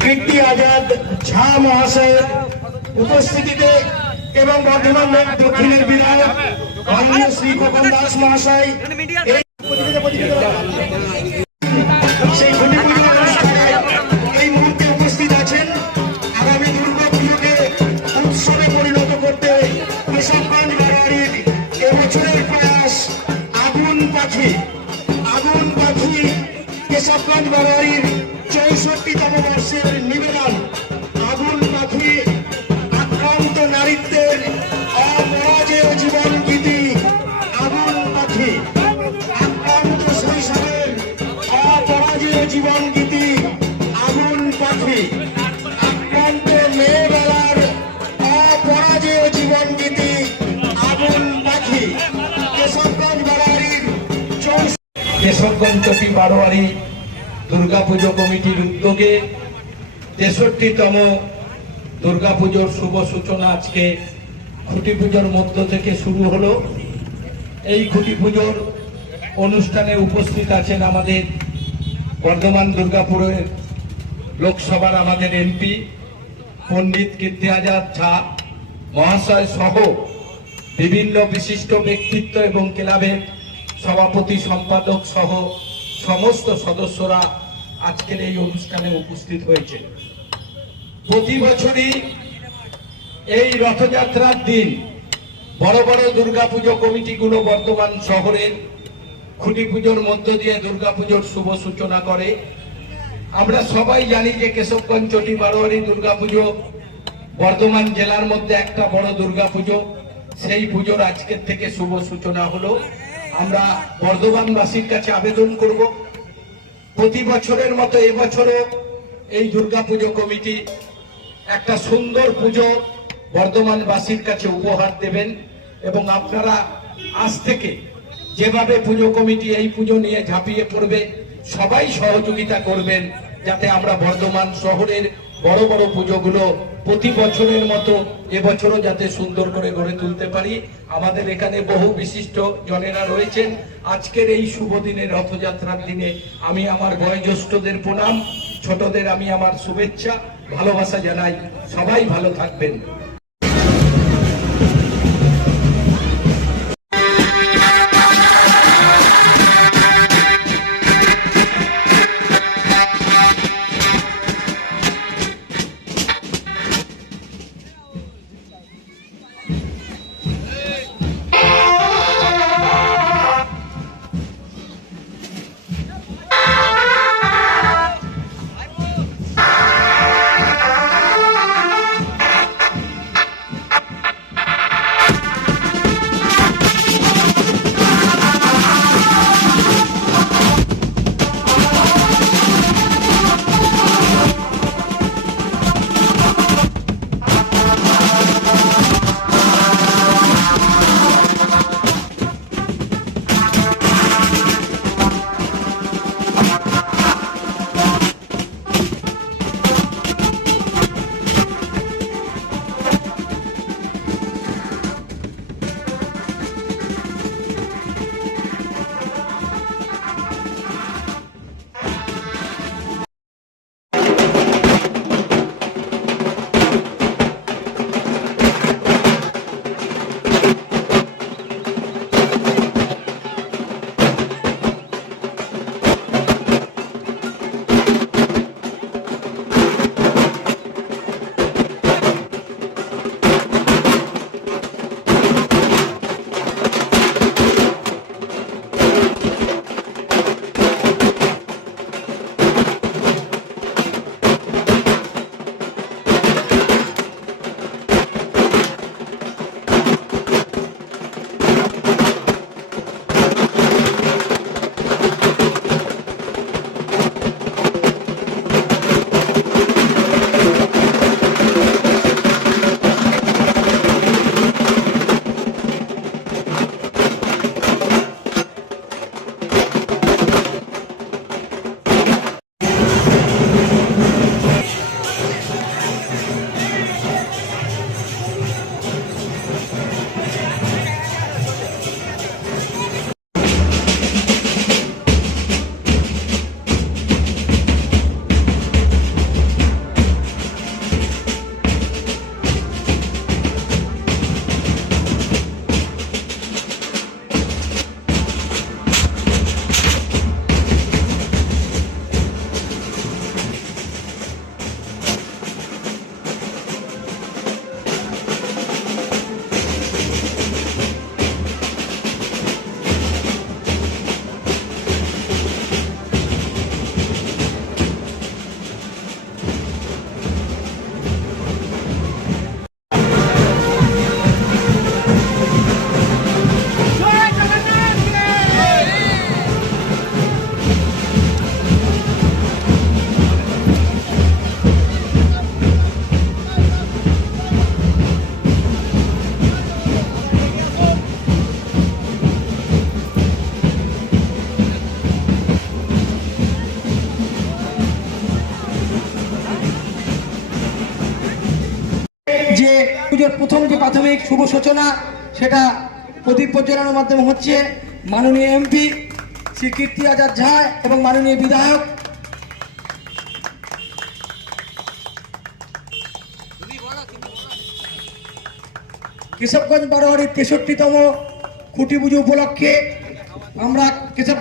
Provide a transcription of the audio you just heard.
কীর্তি আজাদ ঝা মহাশয় উপস্থিতিতে এবং বর্ধমান দক্ষিণের বিধায়ক মাননীয় শ্রী খোকন দাস মহাশয় এই মুহূর্তে উপস্থিত আছেন। আগামী পরিণত করতে এবছরের আগুন পাখি আগুন পাখি চৌষট্টিতম বর্ষের নিবেদন। আগুন পাখি আক্রান্ত নারীত্বের অপরাজেয় জীবন গীতি। আগুন পাখি আক্রান্ত শৈশবের অপরাজেয় জীবন গীতি। আগুন পাখি আক্রান্ত মেয়েবেলার অপরাজেয় জীবন গীতি। আগুন পাখি কেশবগঞ্জ বাড়ারির চৌষ কেশবগঞ্জ বারোয়ারি দুর্গাপুজো কমিটির উদ্যোগে তেষট্টিতম দুর্গাপুজোর শুভ সূচনা আজকে খুঁটি পুজোর মধ্য থেকে শুরু হলো। এই খুঁটি পুজোর অনুষ্ঠানে উপস্থিত আছেন আমাদের বর্ধমান দুর্গাপুরের লোকসভার আমাদের এমপি পণ্ডিত কীর্তি আজাদ ঝা, মহাশয় সহ বিভিন্ন বিশিষ্ট ব্যক্তিত্ব এবং ক্লাবের সভাপতি, সম্পাদক সহ সমস্ত সদস্যরা আজকের এই অনুষ্ঠানে উপস্থিত হয়েছে। প্রতি বছরই এই রথযাত্রার দিন বড় বড় দুর্গাপুজো কমিটিগুলো বর্তমান শহরের খুঁটি পুজোর মধ্য দিয়ে দুর্গাপুজোর শুভ সূচনা করে। আমরা সবাই জানি যে কেশবগঞ্জ চটি বারোয়ারি দুর্গাপুজো বর্ধমান জেলার মধ্যে একটা বড় দুর্গাপুজো। সেই পুজোর আজকের থেকে শুভ সূচনা হলো। আমরা বর্ধমানবাসীর কাছে আবেদন করব। প্রতি বছরের মতো এবছরও এই দুর্গাপুজো কমিটি একটা সুন্দর পুজো বর্ধমানবাসীর কাছে উপহার দেবেন এবং আপনারা আজ থেকে যেভাবে পুজো কমিটি এই পুজো নিয়ে ঝাঁপিয়ে পড়বে, সবাই সহযোগিতা করবেন যাতে আমরা বর্ধমান শহরের বড় বড় পুজোগুলো প্রতি বছরের মতো এবছরও যাতে সুন্দর করে গড়ে তুলতে পারি। আমাদের এখানে বহু বিশিষ্ট জনেরা রয়েছেন। আজকের এই শুভ দিনে রথযাত্রার দিনে আমি আমার বয়োজ্যেষ্ঠদের প্রণাম, ছোটদের আমি আমার শুভেচ্ছা, ভালোবাসা জানাই। সবাই ভালো থাকবেন। পুজোর প্রথম যে প্রাথমিক শুভ সূচনা, সেটা প্রদীপ প্রজ্বলনের মাধ্যমে হচ্ছে মাননীয় এমপি শ্রী কীর্তি আজাদ ঝা এবং মাননীয় বিধায়ক। কেশবগঞ্জ বারোয়ারির তেষট্টিতম খুঁটি পুজো উপলক্ষে আমরা কেশব